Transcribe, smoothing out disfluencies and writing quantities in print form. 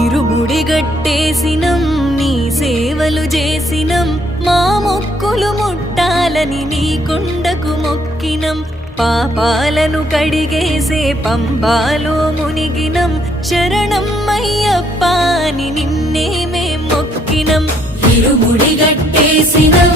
ఇరుముడి గట్టేసినం నీ సేవలు చేసినం మా మొక్కులు ముట్టాలని నీ కొండకు మొక్కినం పాపాలను కడిగేసే పంబాలో మునిగినం శరణం అయ్యప్ప అని నిన్నే మేం మొక్కినం ఇరుముడి గట్టేసినం